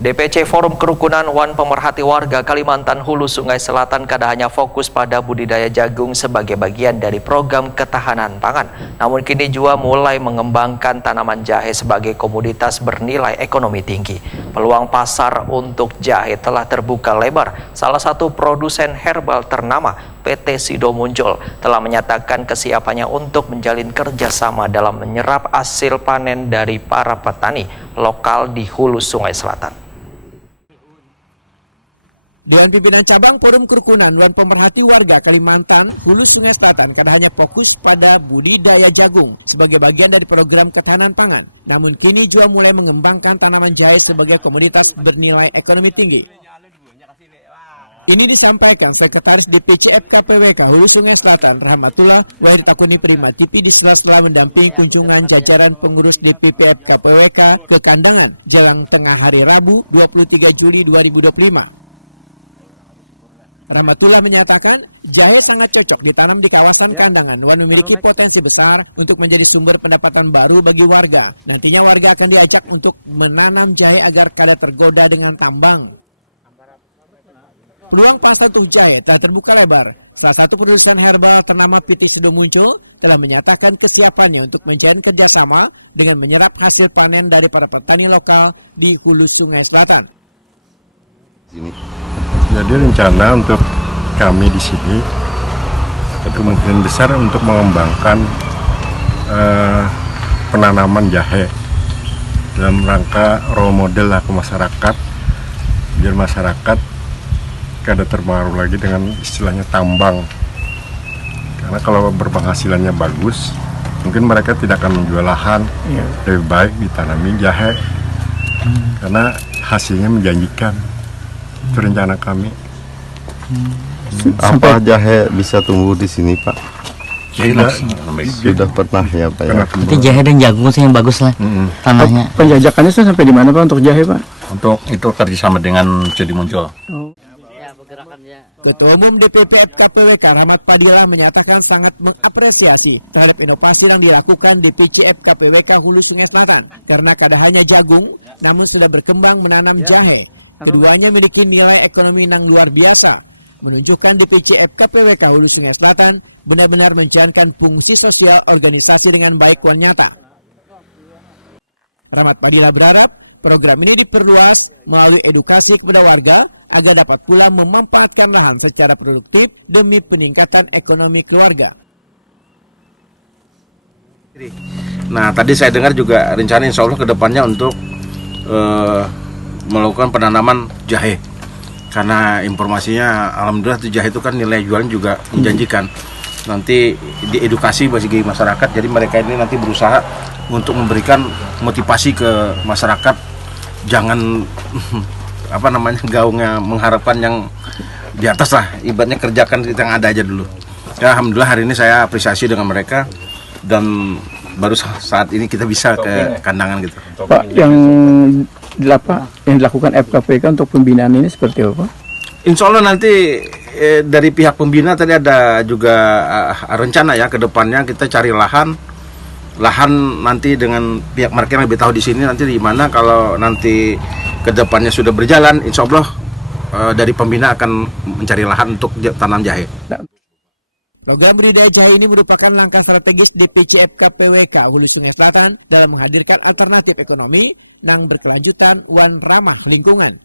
DPC Forum Kerukunan Wan Pemerhati Warga Kalimantan Hulu Sungai Selatan kada hanya fokus pada budidaya jagung sebagai bagian dari program ketahanan pangan, namun kini juga mulai mengembangkan tanaman jahe sebagai komoditas bernilai ekonomi tinggi. Peluang pasar untuk jahe telah terbuka lebar. Salah satu produsen herbal ternama PT Sido Muncul telah menyatakan kesiapannya untuk menjalin kerjasama dalam menyerap hasil panen dari para petani lokal di Hulu Sungai Selatan. Dewan Pimpinan Cabang Forum Kerukunan Wan Pemerhati Warga Kalimantan Hulu Sungai Selatan kada hanya fokus pada budidaya jagung sebagai bagian dari program ketahanan pangan, namun kini juga mulai mengembangkan tanaman jahe sebagai komoditas bernilai ekonomi tinggi. Ini disampaikan Sekretaris DPC FKPWK Hulu Sungai Selatan Rahmatullah Wahid Takuni Prima TV di sela-sela mendampingi kunjungan jajaran pengurus DPP FKPWK ke Kandangan jelang tengah hari Rabu 23 Juli 2025. Rahmatullah menyatakan jahe sangat cocok ditanam di kawasan Kandangan Wan memiliki potensi besar untuk menjadi sumber pendapatan baru bagi warga. Nantinya warga akan diajak untuk menanam jahe agar kada tergoda dengan tambang. Peluang pasar untuk jahe telah terbuka lebar. Salah satu produsen herbal ternama PT Sido Muncul telah menyatakan kesiapannya untuk menjalin kerjasama dengan menyerap hasil panen dari para petani lokal di Hulu Sungai Selatan. Jadi rencana untuk kami di sini kemungkinan besar untuk mengembangkan penanaman jahe dalam rangka role model lah ke masyarakat, biar masyarakat kada terpengaruh lagi dengan istilahnya tambang. Karena kalau berpenghasilannya bagus, mungkin mereka tidak akan menjual lahan, lebih baik ditanami jahe karena hasilnya menjanjikan. Itu rencana kami. Apa jahe bisa tumbuh di sini, Pak? Sudah pernah ya, Pak? Ya? Berarti jahe dan jagung sih yang bagus lah tanahnya. Penjajakannya sampai di mana, Pak, untuk jahe, Pak? Untuk itu kerjasama dengan Sido Muncul. Ketua Umum DPP FKPWK Rahmat Padilla menyatakan sangat mengapresiasi terhadap inovasi yang dilakukan DPC FKPWK Hulu Sungai Selatan karena kada hanya jagung, namun sudah berkembang menanam jahe. Keduanya memiliki nilai ekonomi yang luar biasa, menunjukkan DPC FKPWK Hulu Sungai Selatan benar-benar menjalankan fungsi sosial organisasi dengan baik dan nyata. Rahmat Padilla berharap program ini diperluas melalui edukasi kepada warga agar dapat pula memanfaatkan lahan secara produktif demi peningkatan ekonomi keluarga. Nah, tadi saya dengar juga rencana insya Allah ke depannya untuk melakukan penanaman jahe. Karena informasinya alhamdulillah jahe itu kan nilai jualnya juga menjanjikan. Nanti diedukasi bagi masyarakat, jadi mereka ini nanti berusaha untuk memberikan motivasi ke masyarakat, jangan gaungnya mengharapkan yang di atas lah, ibaratnya kerjakan yang ada aja dulu. Ya, alhamdulillah hari ini saya apresiasi dengan mereka dan baru saat ini kita bisa ke Kandangan gitu. Pak, yang dilakukan FKPWK untuk pembinaan ini seperti apa? Insya Allah nanti dari pihak pembina tadi ada juga rencana ya ke depannya kita cari lahan nanti dengan pihak mereka yang lebih tahu di sini nanti di mana kalau nanti ke depannya sudah berjalan, insya Allah dari pembina akan mencari lahan untuk tanam jahe. Program budidaya jahe ini merupakan langkah strategis DPC FKPWK Hulu Sungai Selatan dalam menghadirkan alternatif ekonomi yang berkelanjutan dan ramah lingkungan.